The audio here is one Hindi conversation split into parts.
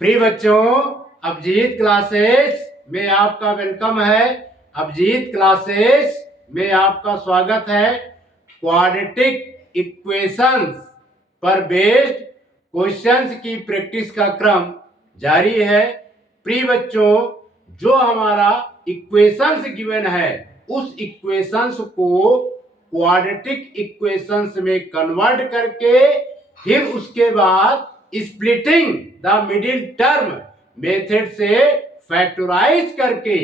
प्रिय बच्चों, अभिजीत क्लासेस में आपका वेलकम है। अभिजीत क्लासेस में आपका स्वागत है। क्वाड्रेटिक इक्वेशंस पर बेस्ड क्वेश्चंस की प्रैक्टिस का क्रम जारी है। प्रिय बच्चों, जो हमारा इक्वेशंस गिवन है उस इक्वेशंस को क्वाड्रेटिक इक्वेशंस में कन्वर्ट करके फिर उसके बाद splitting the middle term method से फैक्टराइज करके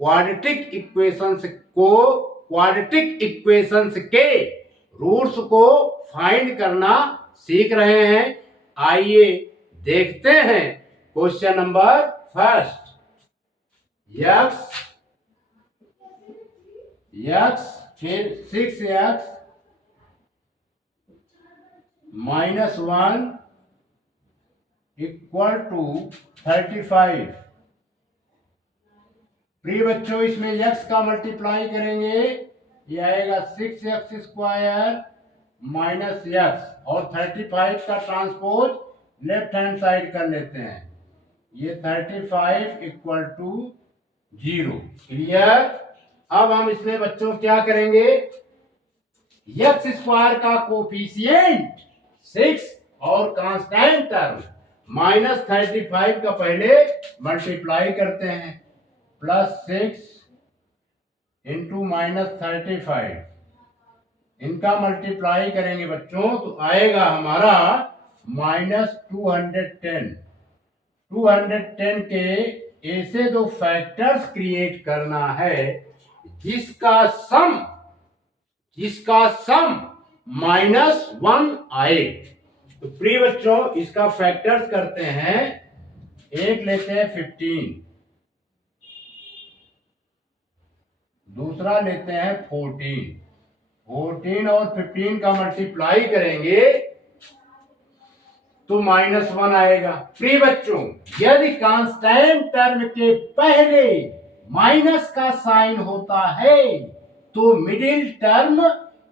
क्वाड्रेटिक इक्वेशंस के रूट्स को फाइंड करना सीख रहे हैं। आइए देखते हैं क्वेश्चन नंबर फर्स्ट। x फिर 6x -1 इक्वल टू 35। प्रिय बच्चों, इसमें x का मल्टीप्लाई करेंगे, ये आएगा 6x स्क्वायर माइनस x और 35 का ट्रांसपोज लेफ्ट हैंड साइड कर लेते हैं। ये 35 इक्वल टू 0। क्लियर। अब हम इसमें बच्चों क्या करेंगे, x स्क्वायर का कोफिशिएंट 6 और कांस्टेंट टर्म -35 का पहले मल्टीप्लाई करते हैं, +6 इंटू -35 इनका मल्टीप्लाई करेंगे बच्चों तो आएगा हमारा -210। 210 के ऐसे दो फैक्टर्स क्रिएट करना है जिसका सम -1 आए। तो प्रिय बच्चों, इसका फैक्टर्स करते हैं। एक लेते हैं 15, दूसरा लेते हैं 14 और 15 का मल्टीप्लाई करेंगे तो -1 आएगा। प्रिय बच्चों, यदि कांस्टेंट टर्म के पहले माइनस का साइन होता है तो मिडिल टर्म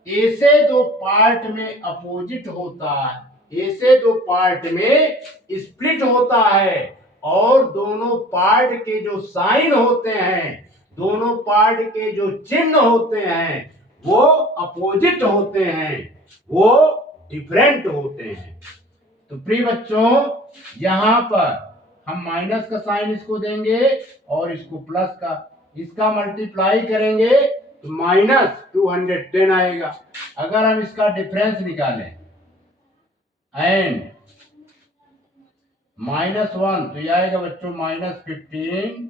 ऐसे दो पार्ट में अपोजिट होता है, ऐसे दो पार्ट में स्प्लिट होता है और दोनों पार्ट के जो साइन होते हैं, दोनों पार्ट के जो चिन्ह होते हैं वो अपोजिट होते हैं, वो डिफरेंट होते हैं। तो प्रिय बच्चों, यहां पर हम माइनस का साइन इसको देंगे और इसको प्लस का, इसका मल्टीप्लाई करेंगे तो -210 आएगा। अगर हम इसका डिफरेंस निकालें एंड -1 तो यह आएगा बच्चों -15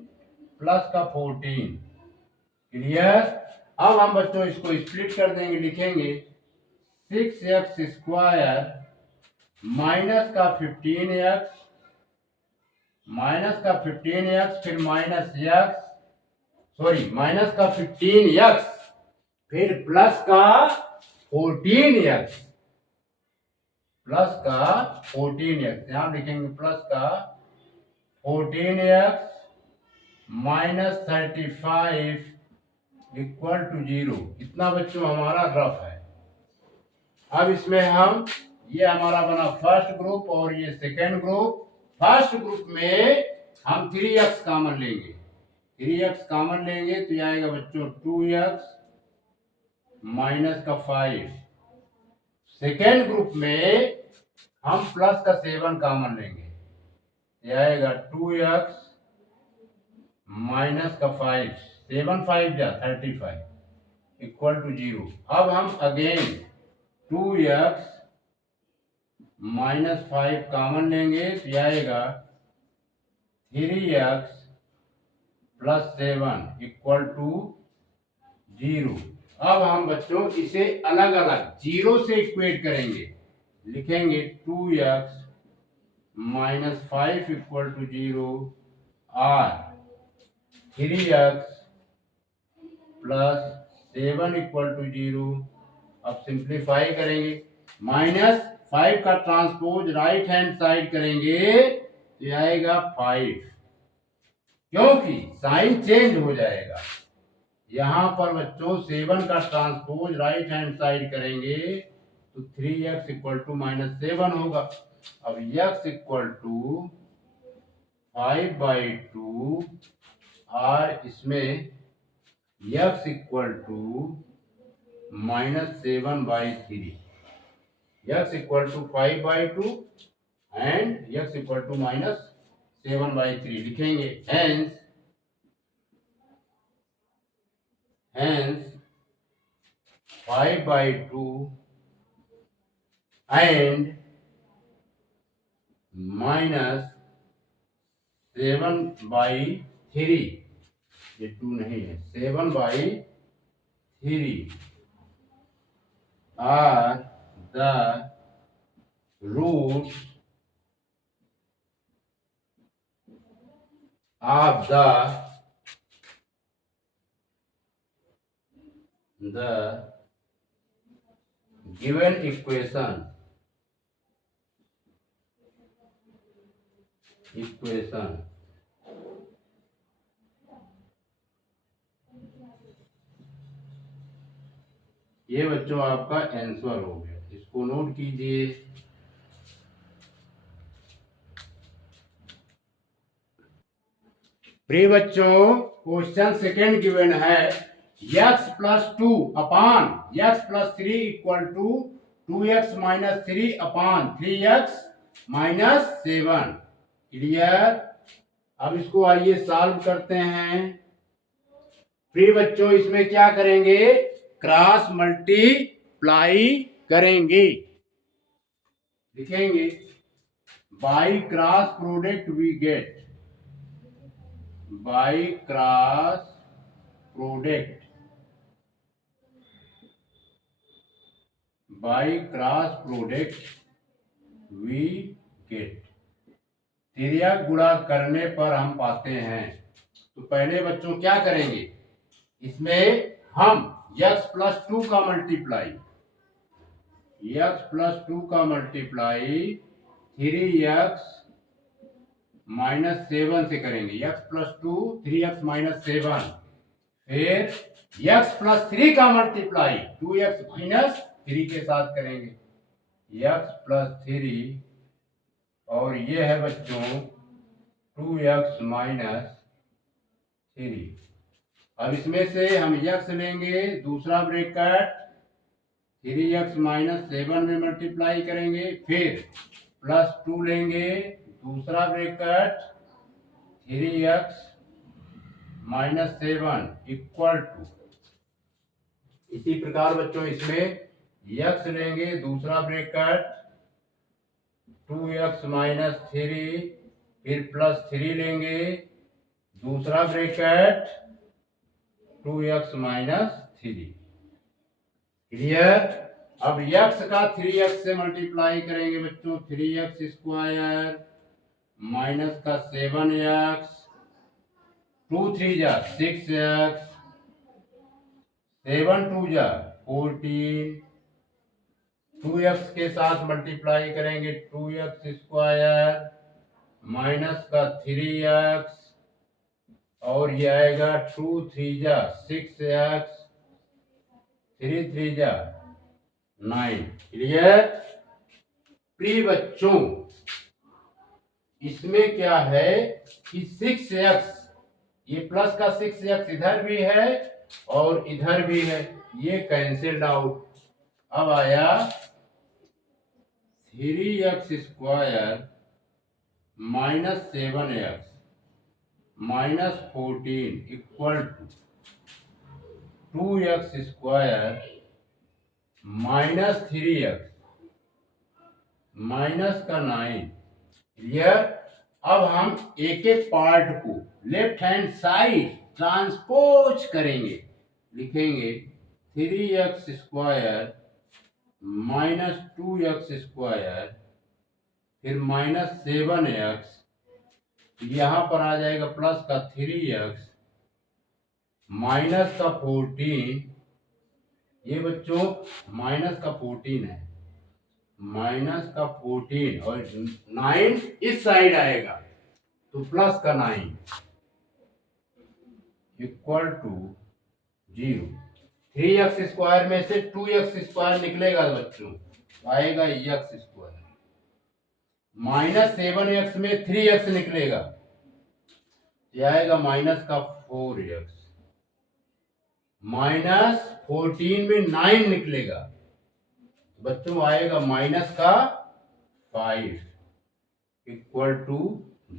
प्लस का 14। क्लियर। अब हम बच्चों इसको स्प्लिट कर देंगे, लिखेंगे 6x स्क्वायर माइनस का 15x फिर माइनस का 15x फिर प्लस का 14x यहां लिखेंगे प्लस का 14x -35 इक्वल टू 0। इतना बच्चों हमारा रफ है। अब इसमें हम, ये हमारा बना फर्स्ट ग्रुप और ये सेकेंड ग्रुप। फर्स्ट ग्रुप में हम 3x कॉमन लेंगे, 3x कॉमन लेंगे तो यह आएगा बच्चों 2x - 5। सेकेंड ग्रुप में हम प्लस का 7 कॉमन लेंगे, यह आएगा 2x - 5, 7 5 जा 35 इक्वल टू 0। अब हम अगेन 2x -5 कॉमन लेंगे तो यह आएगा 3x + 7 इक्वल टू 0। अब हम बच्चों इसे अलग अलग 0 से इक्वेट करेंगे, लिखेंगे 2x -5 इक्वल टू 0 और 3x + 7 इक्वल टू 0। अब सिंप्लीफाई करेंगे, -5 का ट्रांसपोज राइट हैंड साइड करेंगे तो यह आएगा 5, क्योंकि साइन चेंज हो जाएगा। यहां पर बच्चों 7 का ट्रांसपोज राइट हैंड साइड करेंगे तो 3x इक्वल टू -7 होगा। अब x इक्वल टू 5/2 और इसमें x equal to -7/3, x equal to 5/2 and x equal to -7/3 लिखेंगे। hence 5/2 and -7/3, ये 2 नहीं है, 7/3 are the roots of the given equation ये बच्चों आपका आंसर हो गया, इसको नोट कीजिए। प्रिय बच्चों, क्वेश्चन सेकेंड गिवन है x + 2 upon x + 3 equal to 2x - 3 upon 3x - 7। Clear. अब इसको आइए सॉल्व करते हैं। प्रिय बच्चों, इसमें क्या करेंगे, क्रॉस मल्टीप्लाई करेंगे। लिखेंगे by cross product we get, by cross product, by cross product we get, तिर्यक गुणा करने पर हम पाते हैं। तो पहले बच्चों क्या करेंगे, इसमें हम x + 2 का मल्टीप्लाई, x + 2 का मल्टीप्लाई 3x - 7 से करेंगे। x + 2 3x - 7, फिर x + 3 का मल्टीप्लाई 2x - 3 के साथ करेंगे। x + 3 और ये है बच्चों 2x - 3। अब इसमें से हम x लेंगे, दूसरा ब्रैकेट 3x - 7 में मल्टीप्लाई करेंगे, फिर +2 लेंगे, दूसरा ब्रैकेट 3x - 7 इक्वल टू, इसी प्रकार बच्चों इसमें x लेंगे, दूसरा ब्रैकेट 2x - 3, फिर +3 लेंगे, दूसरा ब्रैकेट 2x - 3। क्लियर। अब x का 3x से मल्टीप्लाई करेंगे बच्चों, 3x² माइनस का 7x, 2 3 जा 6x, 7 2 जा 14, 2x के साथ मल्टीप्लाई करेंगे 2x² माइनस का 3x, और ये आएगा 2 3 जा 6x, 3 3 जा 9। क्लियर। प्रिय बच्चों, इसमें क्या है कि 6x, ये प्लस का 6x इधर भी है और इधर भी है, ये कैंसिल्ड आउट। अब आया 3x² minus 7x minus 14 equal to 2x² minus 3x minus का 9। क्लियर। अब हम एक एक पार्ट को लेफ्ट हैंड साइड ट्रांसपोज करेंगे, लिखेंगे 3x² माइनस 2x², फिर माइनस 7x, यहां पर आ जाएगा प्लस का 3x माइनस का 14, ये बच्चों माइनस का 14 है, माइनस का 14 और 9 इस साइड आएगा तो प्लस का 9 इक्वल टू 0। 3x² में से 2x² निकलेगा बच्चों, आएगा x²। -7x में 3x निकलेगा, ये आएगा माइनस का 4x। -14 में 9 निकलेगा, बच्चों आएगा माइनस का 5 इक्वल टू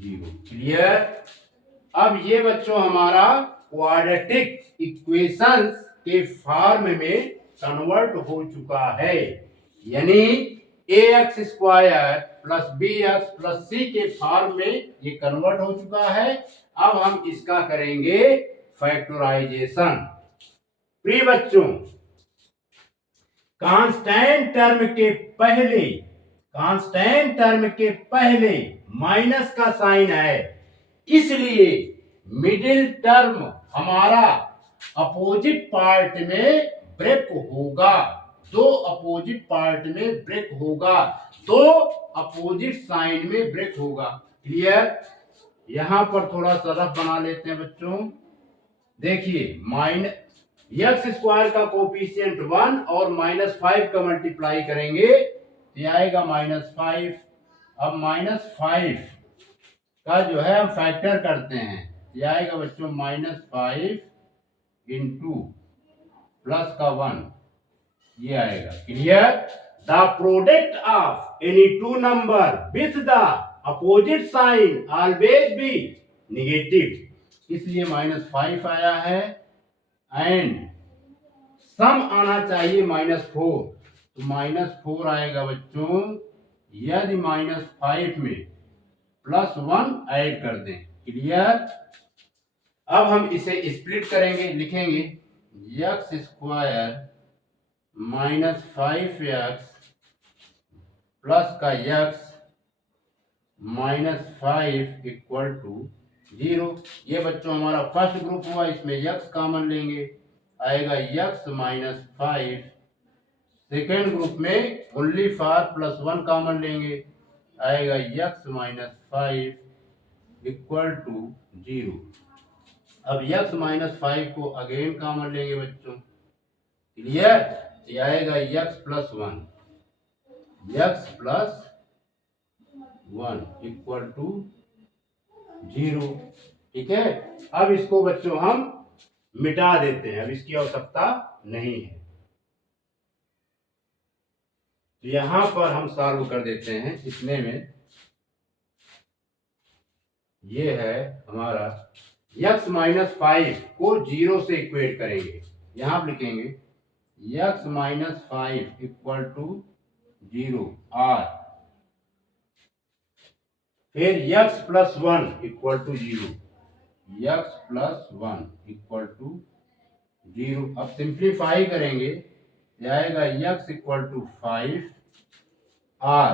0। क्लियर। अब ये बच्चों हमारा क्वाड्रेटिक इक्वेशंस के फॉर्म में कन्वर्ट हो चुका है, यानी ax² plus bx plus c के फॉर्म में ये कन्वर्ट हो चुका है। अब हम इसका करेंगे फैक्टराइजेशन। प्रिय बच्चों, कांस्टेंट टर्म के पहले माइनस का साइन है, इसलिए मिडिल टर्म हमारा अपोजिट पार्ट में ब्रेक होगा, दो अपोजिट पार्ट में ब्रेक होगा, दो अपोजिट साइन में ब्रेक होगा। क्लियर। यहां पर थोड़ा सा रफ बना लेते हैं बच्चों। देखिए, x² का कोफिशिएंट 1 और -5 का मल्टीप्लाई करेंगे, ये आएगा -5। अब -5 का जो है हम फैक्टर करते हैं, ये आएगा बच्चों -5 इंटू प्लस का 1, ये आएगा। Clear. The product of any two number with the opposite sign always be negative, इसलिए -5 आया है। एंड सम आना चाहिए -4, तो -4 आएगा बच्चों यदि -5 में +1 ऐड कर दें। क्लियर। अब हम इसे स्प्लिट करेंगे, लिखेंगे x² -5x प्लस का x -5 इक्वल टू 0। ये बच्चों हमारा फर्स्ट ग्रुप हुआ, इसमें x कॉमन लेंगे, आएगा x -5। सेकेंड ग्रुप में ओनली फॉर +1 कॉमन लेंगे, आएगा x -5 इक्वल टू 0। अब x -5 को अगेन कॉमन लेंगे बच्चों। क्लियर। ये आएगा x +1 इक्वल टू 0। ठीक है। अब इसको बच्चों हम मिटा देते हैं, अब इसकी आवश्यकता नहीं है। तो यहां पर हम सॉल्व कर देते हैं। इतने में ये है हमारा x -5 को 0 से इक्वेट करेंगे, यहां आप लिखेंगे x -5 इक्वल टू 0 r, फिर x +1 equal to 0, x +1 equal to 0। अब सिंप्लीफाई करेंगे, ये आएगा x इक्वल टू 5 r,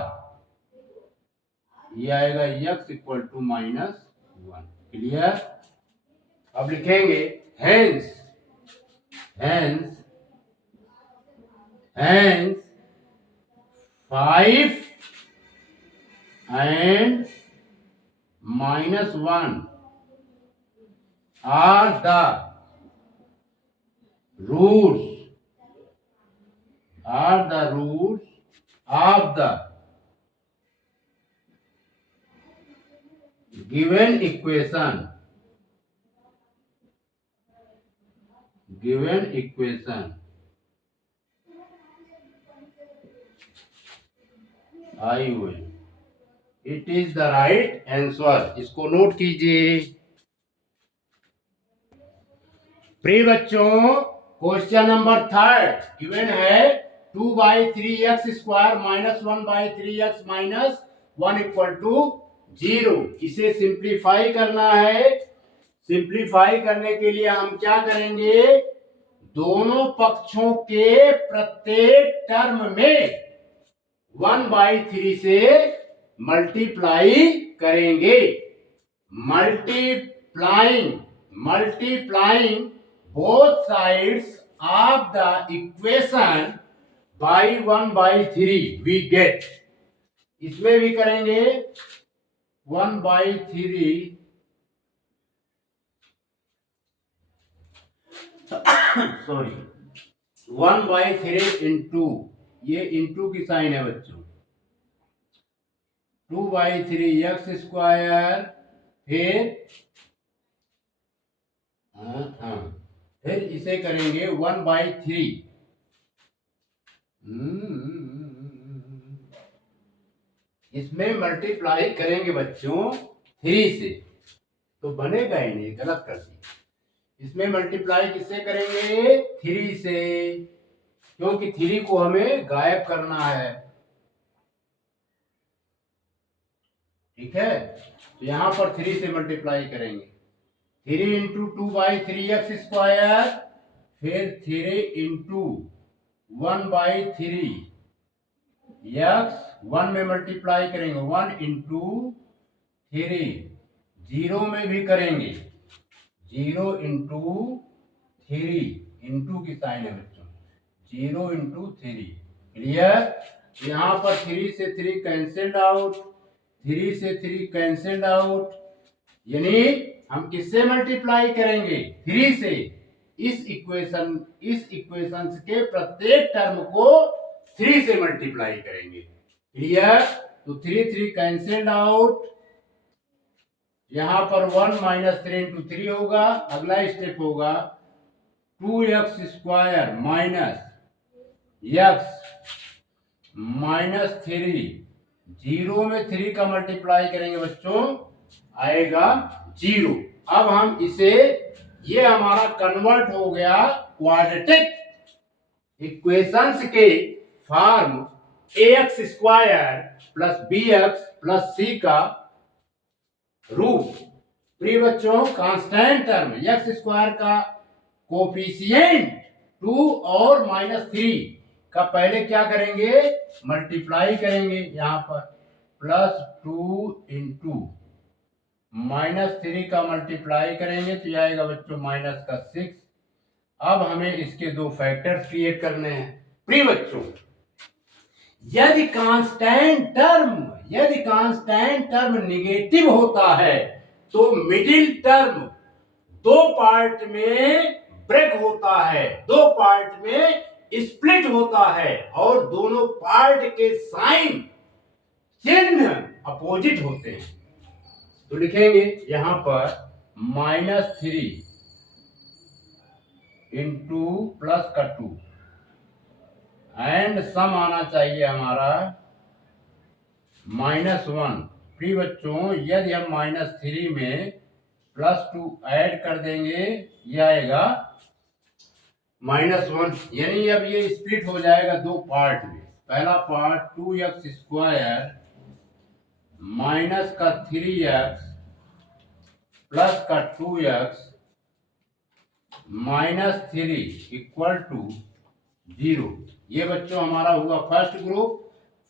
ये आएगा x इक्वल टू -1। क्लियर। अब लिखेंगे hence 5 and -1 are the roots of the given equation I will, it is the right answer। इसको नोट कीजिए। प्रिय बच्चों, क्वेश्चन नंबर 3 गिवन है 2/3x² -1/3x -1 इक्वल टू 0। इसे सिंप्लीफाई करना है। सिंप्लीफाई करने के लिए हम क्या करेंगे, दोनों पक्षों के प्रत्येक टर्म में 1/3 से मल्टीप्लाई करेंगे। Multiplying both sides of the equation by 1/3 we get, इसमें भी करेंगे 1/3 सॉरी 1/3 इंटू, ये इंटू की साइन है बच्चों, 2/3 एक्स स्क्वायर, फिर फिर इसे करेंगे 1/3, इसमें मल्टीप्लाई करेंगे बच्चों 3 से, तो बनेगा ही नहीं, गलत कर दिया। इसमें मल्टीप्लाई किससे करेंगे? 3 से, क्योंकि 3 को हमें गायब करना है। ठीक है, तो यहां पर 3 से मल्टीप्लाई करेंगे। 3 इंटू 2/3 एक्स स्क्वायर, फिर 3 इंटू 1/3 एक्स, 1 में मल्टीप्लाई करेंगे, 1 इंटू 3, 0 में भी करेंगे, 0 इंटू 3, इंटू की साइन है बच्चों, 0 इंटू 3। क्लियर? यहां पर 3 से 3 कैंसिल्ड आउट, 3 से 3 कैंसिल्ड आउट, यानी हम किससे मल्टीप्लाई करेंगे? 3 से। इस इक्वेशन के प्रत्येक टर्म को 3 से मल्टीप्लाई करेंगे। क्लियर? तो 3 3 कैंसिल्ड आउट, यहां पर 1 माइनस 3 इंटू 3 होगा। अगला स्टेप होगा 2x square minus x minus 3, 0 में 3 का मल्टीप्लाई करेंगे बच्चों, आएगा 0। अब हम इसे, ये हमारा कन्वर्ट हो गया क्वाड्रेटिक इक्वेशंस के form ax square plus bx plus c का रूप। प्रिय बच्चों, कांस्टेंट टर्म एक्स स्क्वायर का कोफिशिएंट 2 और -3 का पहले क्या करेंगे? मल्टीप्लाई करेंगे, यहां पर प्लस 2 इंटू -3 का मल्टीप्लाई करेंगे तो यह आएगा बच्चों माइनस का 6। अब हमें इसके दो फैक्टर्स क्रिएट करने हैं। प्रिय बच्चों, यदि कांस्टेंट टर्म निगेटिव होता है तो मिडिल टर्म दो पार्ट में ब्रेक होता है, दो पार्ट में स्प्लिट होता है, और दोनों पार्ट के साइन, चिन्ह अपोजिट होते हैं। तो लिखेंगे यहां पर -3 इंटू प्लस का 2, एंड सम आना चाहिए हमारा -1। प्रिय बच्चों, यदि हम -3 में +2 ऐड कर देंगे, यह आएगा -1, यानी अब ये स्प्लिट हो जाएगा दो पार्ट में। पहला पार्ट 2x स्क्वायर माइनस का 3x प्लस का 2x -3 इक्वल टू 0। ये बच्चों हमारा हुआ फर्स्ट ग्रुप।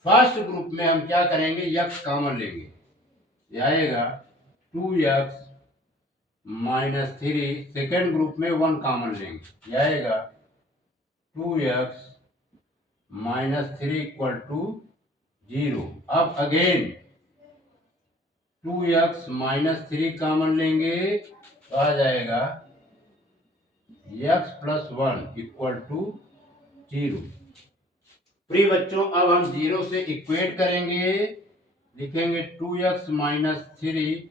फर्स्ट ग्रुप में हम क्या करेंगे? x कॉमन लेंगे, ये आएगा 2x -3। सेकेंड ग्रुप में 1 कॉमन लेंगे, ये आएगा 2x -3 इक्वल टू 0। अब अगेन 2x -3 कॉमन लेंगे तो आ जाएगा x प्लस 1 इक्वल टू 0। प्रिय बच्चों, अब हम 0 से इक्वेट करेंगे, लिखेंगे 2x -3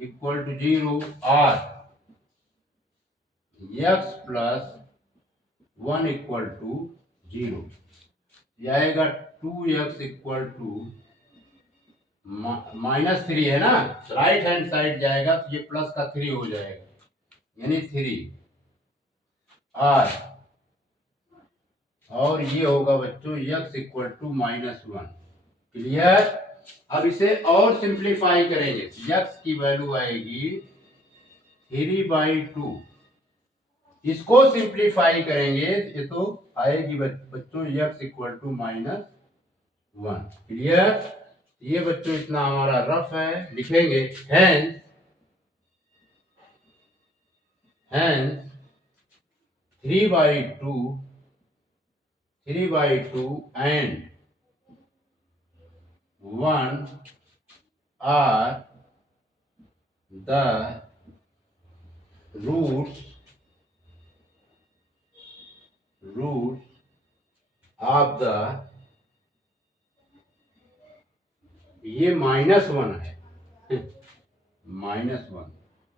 इक्वल टू 0 और x प्लस 1 इक्वल टू 0। यह आएगा 2x इक्वल टू -3 है ना, राइट हैंड साइड जाएगा तो ये प्लस का 3 हो जाएगा, यानी 3 और ये होगा बच्चों x इक्वल टू -1। क्लियर? अब इसे और सिंप्लीफाई करेंगे, x की वैल्यू आएगी 3/2। इसको सिंप्लीफाई करेंगे ये तो आएगी बच्चों x इक्वल टू -1। क्लियर? ये बच्चों इतना हमारा रफ है, लिखेंगे hence 3/2 and 1 are the roots of the ये -1 है, -1,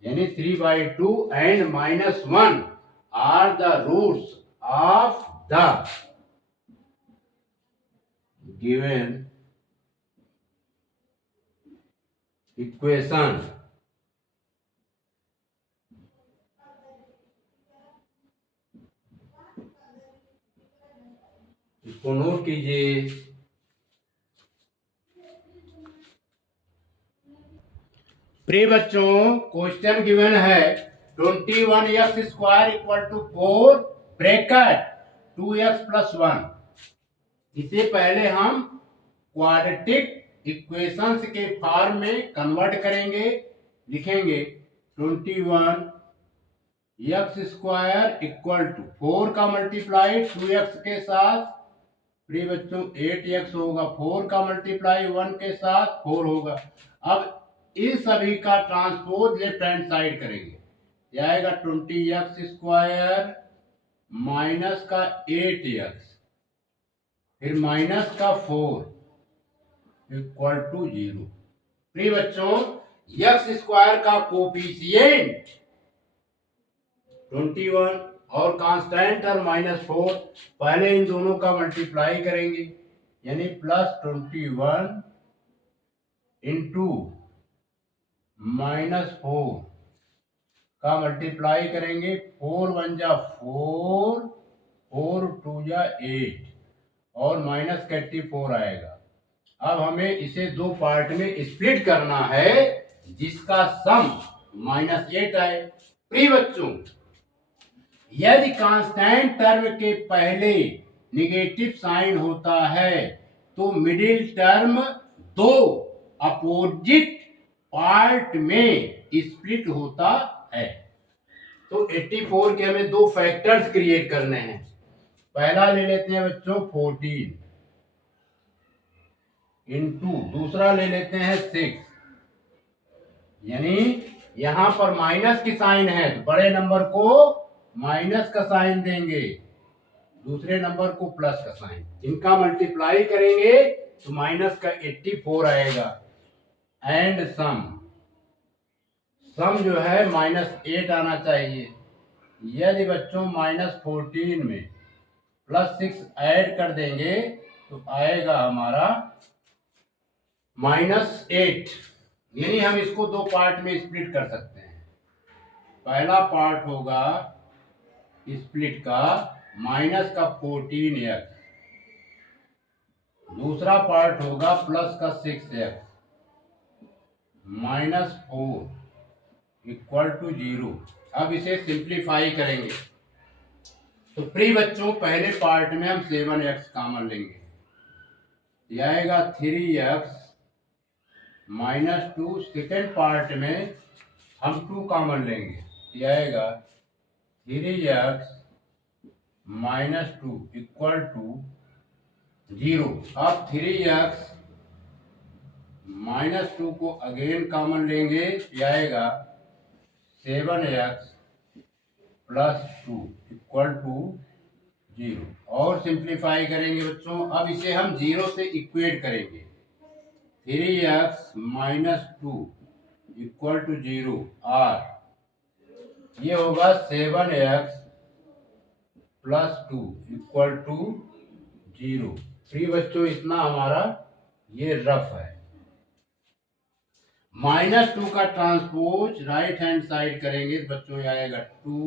यानी 3/2 and -1 are the roots of the given equation. इसको नोट कीजिए। प्रिय बच्चों, क्वेश्चन गिवन है 21x² = 4 ब्रैकेट 2x + 1। इसे पहले हम क्वाड्रेटिक इक्वेशंस के फॉर्म में कन्वर्ट करेंगे। लिखेंगे 21 x² = 4 का मल्टीप्लाई 2x के साथ। प्रिय बच्चों 8x होगा, 4 का मल्टीप्लाई 1 के साथ 4 होगा। अब इन सभी का ट्रांसपोज लेफ्ट हैंड साइड करेंगे। यह आएगा 20x² माइनस का 8x फिर माइनस का 4 = 0। प्रिय बच्चों x² का कोफिशिएंट 21 और कांस्टेंट टर्म -4, पहले इन दोनों का मल्टीप्लाई करेंगे, यानी +21 इंटू -4 का मल्टीप्लाई करेंगे। 4 × 1 = 4, 4 × 2 = 8 और -4 आएगा। अब हमें इसे दो पार्ट में स्प्लिट करना है, जिसका सम -8 आए। प्रिय बच्चों यदि कांस्टेंट टर्म के पहले निगेटिव साइन होता है तो मिडिल टर्म दो अपोजिट पार्ट में स्प्लिट होता है। तो 84 के हमें दो फैक्टर्स क्रिएट करने हैं। पहला ले लेते हैं बच्चों 14 इंटू, दूसरा ले लेते हैं 6, यानी यहां पर माइनस की साइन है तो बड़े नंबर को माइनस का साइन देंगे, दूसरे नंबर को प्लस का साइन। इनका मल्टीप्लाई करेंगे तो माइनस का 84 आएगा। एंड सम जो है -8 आना चाहिए। यदि बच्चों -14 में +6 ऐड कर देंगे तो आएगा हमारा -8, यानी हम इसको दो पार्ट में स्प्लिट कर सकते हैं। पहला पार्ट होगा स्प्लिट का -14x, दूसरा पार्ट होगा +6x -4 = 0। अब इसे सिंप्लीफाई करेंगे तो प्रिय बच्चों पहले पार्ट में हम 7x कॉमन लेंगे, यह आएगा 3x -2। सेकेंड पार्ट में हम 2 कॉमन लेंगे, यह आएगा 3x -2 = 0। अब 3x -2 को अगेन कॉमन लेंगे, यह आएगा 7x + 2 = 0। और सिंप्लीफाई करेंगे बच्चों। अब इसे हम 0 से इक्वेट करेंगे। 3x -2 = 0 और ये होगा 7x + 2 = 0। प्रिय बच्चों इतना हमारा ये रफ है। -2 का ट्रांसपोज राइट हैंड साइड करेंगे तो बच्चों ये आएगा 2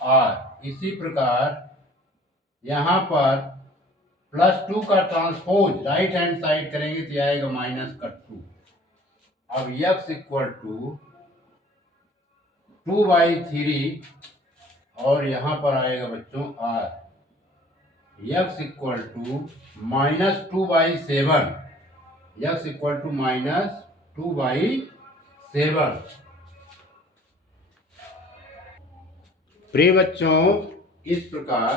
और इसी प्रकार यहां पर +2 का ट्रांसपोज राइट हैंड साइड करेंगे तो आएगा -2। अब x = 2/3 और यहां पर आएगा बच्चों r। x = -2/7, x = -2/7। प्रिय बच्चों इस प्रकार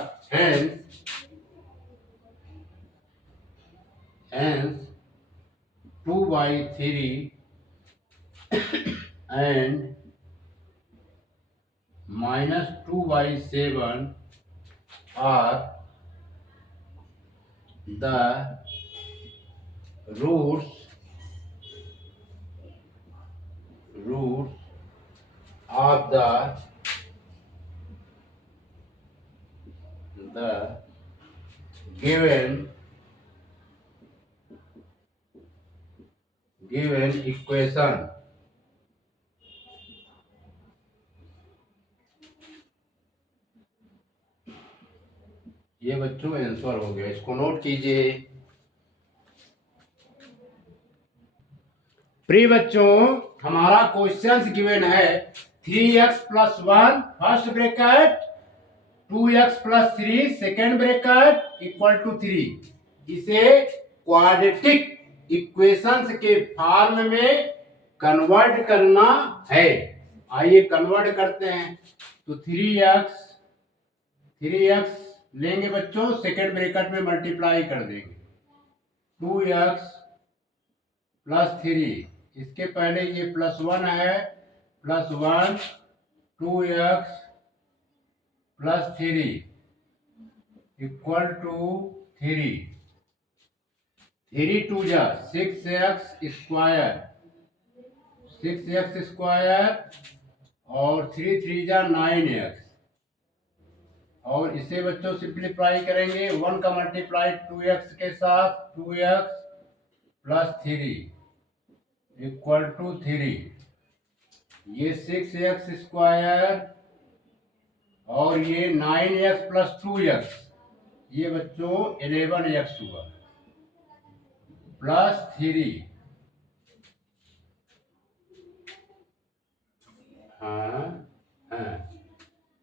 hence 2/3 and -2/7 are the roots of the given equation. ये बच्चों आंसर हो गया, इसको नोट कीजिए। प्रिय बच्चों, हमारा क्वेश्चन गिवन है 3x + 1 first bracket, 2x + 3 second bracket equal to 3। इसे क्वाड्रेटिक इक्वेशंस के फॉर्म में कन्वर्ट करना है। आइए कन्वर्ट करते हैं। तो 3x लेंगे बच्चों, सेकेंड ब्रैकेट में मल्टीप्लाई कर देंगे, 2x + 3, इसके पहले ये +1 है, +1 2x + 3 इक्वल टू 3, 3 2 जा 6x² और 3 3 जा 9x। और इसे बच्चों सिंप्लीफाई करेंगे, 1 का मल्टीप्लाई 2x के साथ, 2x + 3 इक्वल टू 3। ये 6x² और ये 9x + 2x, ये बच्चों 11x हुआ, +3,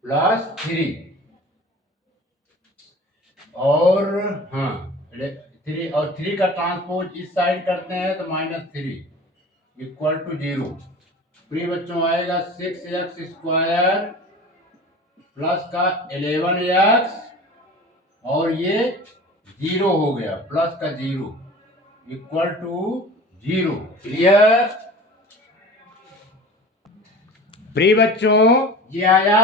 +3 और 3 और 3 का ट्रांसपोज इस साइड करते हैं तो -3 इक्वल टू 0। प्रिय बच्चों आएगा 6x² प्लस का 11x और ये 0 हो गया, प्लस का 0 इक्वल टू 0। क्लियर? प्रिय बच्चों ये आया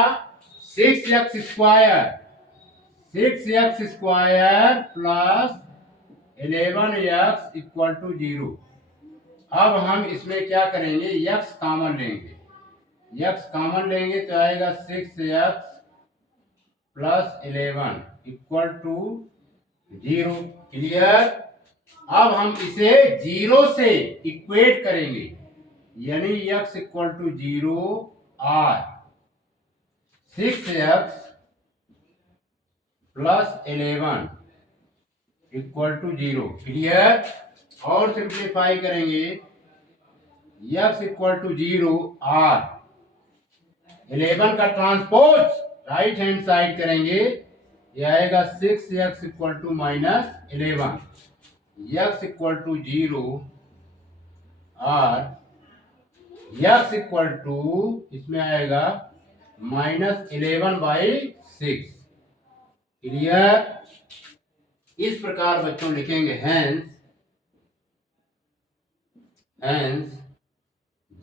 6x² plus 11x equal to 0। अब हम इसमें क्या करेंगे, x कॉमन लेंगे, x कॉमन लेंगे तो आएगा 6x + 11 इक्वल टू 0। क्लियर? अब हम इसे 0 से इक्वेट करेंगे, यानी x इक्वल टू 0 और 6x + 11 इक्वल टू 0। क्लियर? और सिंप्लीफाई करेंगे, x इक्वल टू 0 और 11 का ट्रांसपोज राइट हैंड साइड करेंगे, ये आएगा 6x equal to -11, x equal to 0 और x इक्वल टू इसमें आएगा -11/6। क्लियर? इस प्रकार बच्चों लिखेंगे, hence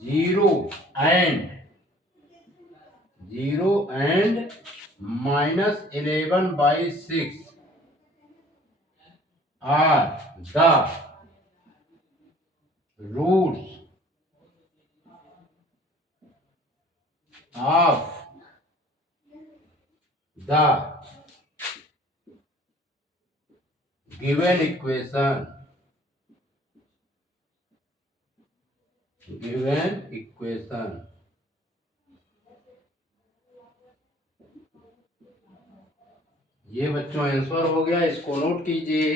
0 and -11/6 are the roots of the given equation. ये बच्चों आंसर हो गया, इसको नोट कीजिए।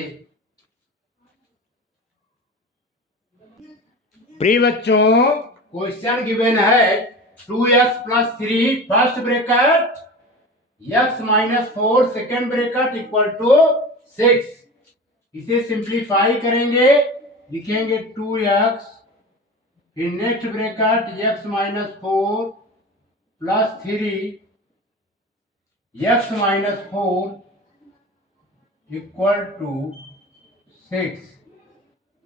प्रिय बच्चों क्वेश्चन गिवन है 2x + 3 first bracket, x - 4 second bracket equal to 6। इसे सिंप्लीफाई करेंगे, लिखेंगे 2x, फिर next bracket x - 4 + 3 x - 4 equal to 6।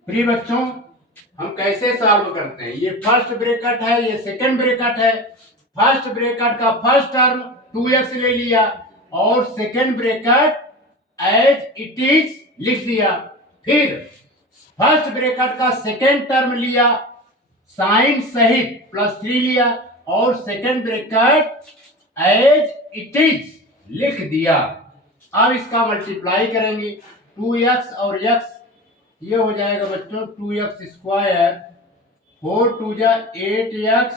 प्रिय बच्चों हम कैसे सॉल्व करते हैं, ये फर्स्ट ब्रैकेट है, ये सेकंड ब्रैकेट है। फर्स्ट ब्रैकेट का फर्स्ट टर्म 2x ले लिया और second bracket as it is लिख दिया। फिर फर्स्ट ब्रैकेट का सेकंड टर्म लिया, साइन सहित +3 लिया और second bracket as it is लिख दिया। अब इसका मल्टीप्लाई करेंगे 2x और x, ये हो जाएगा बच्चों 2x स्क्वायर, 4 2 जा 8x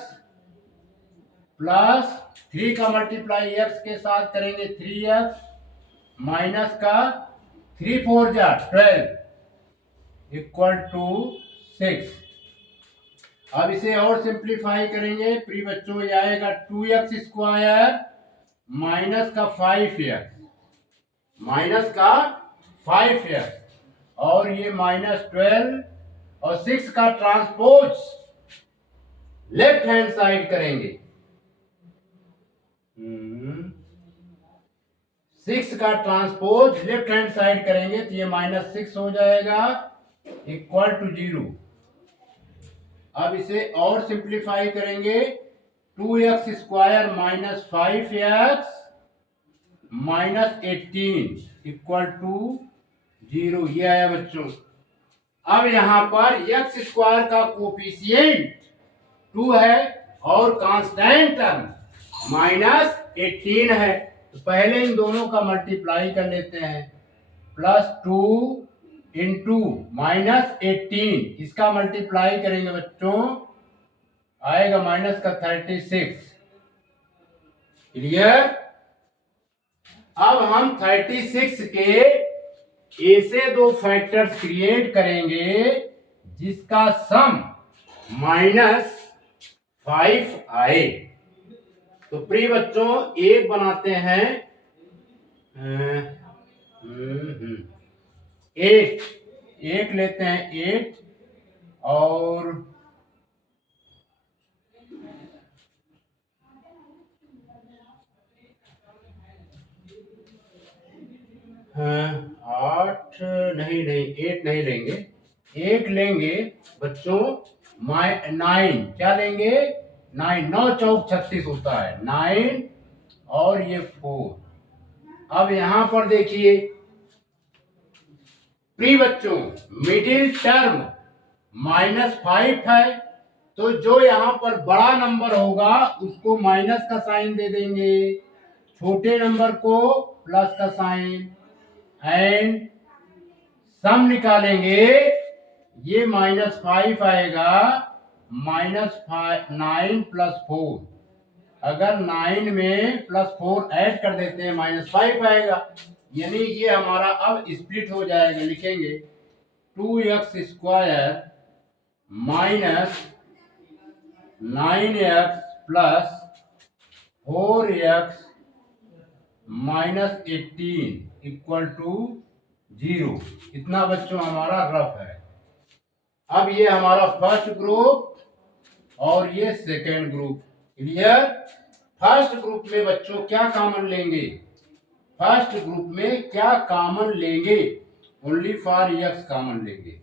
प्लस 3 का मल्टीप्लाई x के साथ करेंगे 3x माइनस का 3 4 जा 12 इक्वल टू 6। अब इसे और सिंप्लीफाई करेंगे प्री बच्चों, ये आएगा 2x स्क्वायर माइनस का 5x और ये -12 और 6 का ट्रांसपोज लेफ्ट हैंड साइड करेंगे। 6 का ट्रांसपोज लेफ्ट हैंड साइड करेंगे तो ये -6 हो जाएगा इक्वल टू 0। अब इसे और सिंप्लीफाई करेंगे 2x square minus 5x minus 18 equal to 0, ये आया बच्चों। अब यहां पर x स्क्वायर का कोफिशिएंट 2 है और कांस्टेंट टर्म -18 है, तो पहले इन दोनों का मल्टीप्लाई कर लेते हैं। +2 इंटू -18, इसका मल्टीप्लाई करेंगे बच्चों, आएगा माइनस का 36। क्लियर? अब हम 36 के ऐसे दो फैक्टर्स क्रिएट करेंगे जिसका सम -5 आए। तो प्रिय बच्चों एक बनाते हैं 8 लेते हैं 8 और 8 नहीं 8 नहीं लेंगे, 1 लेंगे बच्चों 9, क्या लेंगे 9, 9 चौक 36 होता है 9 और ये 4। अब यहां पर देखिए प्रिय बच्चों मिडिल टर्म -5 है, तो जो यहां पर बड़ा नंबर होगा उसको माइनस का साइन दे देंगे, छोटे नंबर को प्लस का साइन, एंड सम निकालेंगे, ये -5 आएगा, -9 + 4, अगर 9 में +4 ऐड कर देते हैं -5 आएगा, यानी ये हमारा अब स्प्लिट हो जाएगा। लिखेंगे 2x square minus 9x plus 4x minus 18 equal to 0। इतना बच्चों हमारा रफ है। अब ये हमारा फर्स्ट ग्रुप और ये second group. Clear? First group में बच्चों क्या कॉमन लेंगे? फर्स्ट ग्रुप में क्या कॉमन लेंगे? ओनली फॉर x कॉमन लेंगे।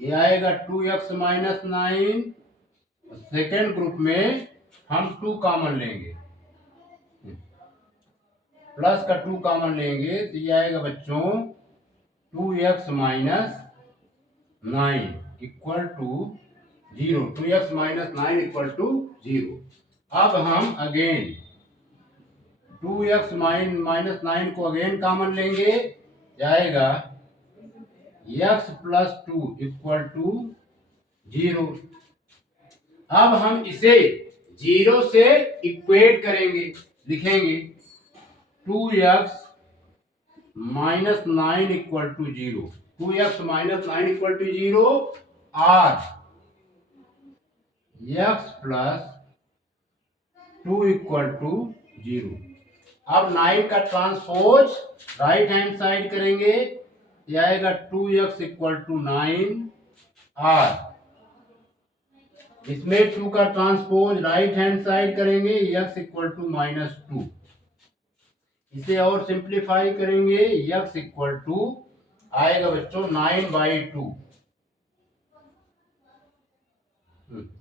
ये आएगा 2x माइनस 9। सेकेंड ग्रुप में हम 2 कॉमन लेंगे, प्लस का 2 कॉमन लेंगे तो ये आएगा बच्चों 2x minus 9 equal to 0। 2x minus 9 equal to 0। अब हम अगेन 2x माइनस 9 को अगेन कॉमन लेंगे, जाएगा x प्लस 2 इक्वल टू 0। अब हम इसे 0 से इक्वेट करेंगे, लिखेंगे 2x minus 9 equal to 0। 2x minus 9 equal to 0 और x प्लस 2 इक्वल टू 0। अब 9 का ट्रांसपोज राइट हैंड साइड करेंगे, ये आएगा 2x इक्वल टू 9 और इसमें 2 का ट्रांसपोज राइट हैंड साइड करेंगे, x इक्वल टू -2। इसे और सिंप्लीफाई करेंगे, x इक्वल टू आएगा बच्चों 9/2।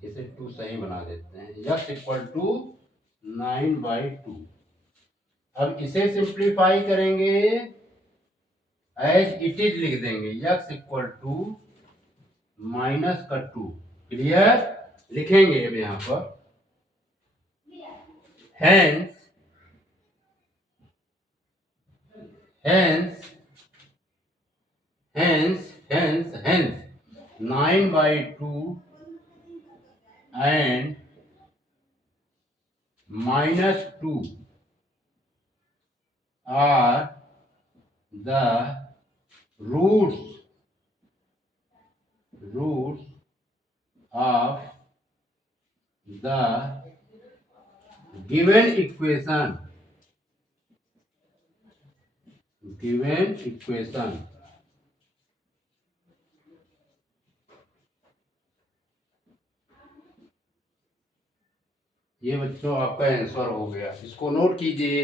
इसे 2 सही बना देते हैं, x इक्वल टू 9/2। अब इसे सिंप्लीफाई करेंगे, एज इट इज लिख देंगे, x इक्वल टू -2। क्लियर? लिखेंगे अब यहाँ पर hence hence hence 9/2 and -2 are the roots of the given equation. ये बच्चों आपका आंसर हो गया, इसको नोट कीजिए।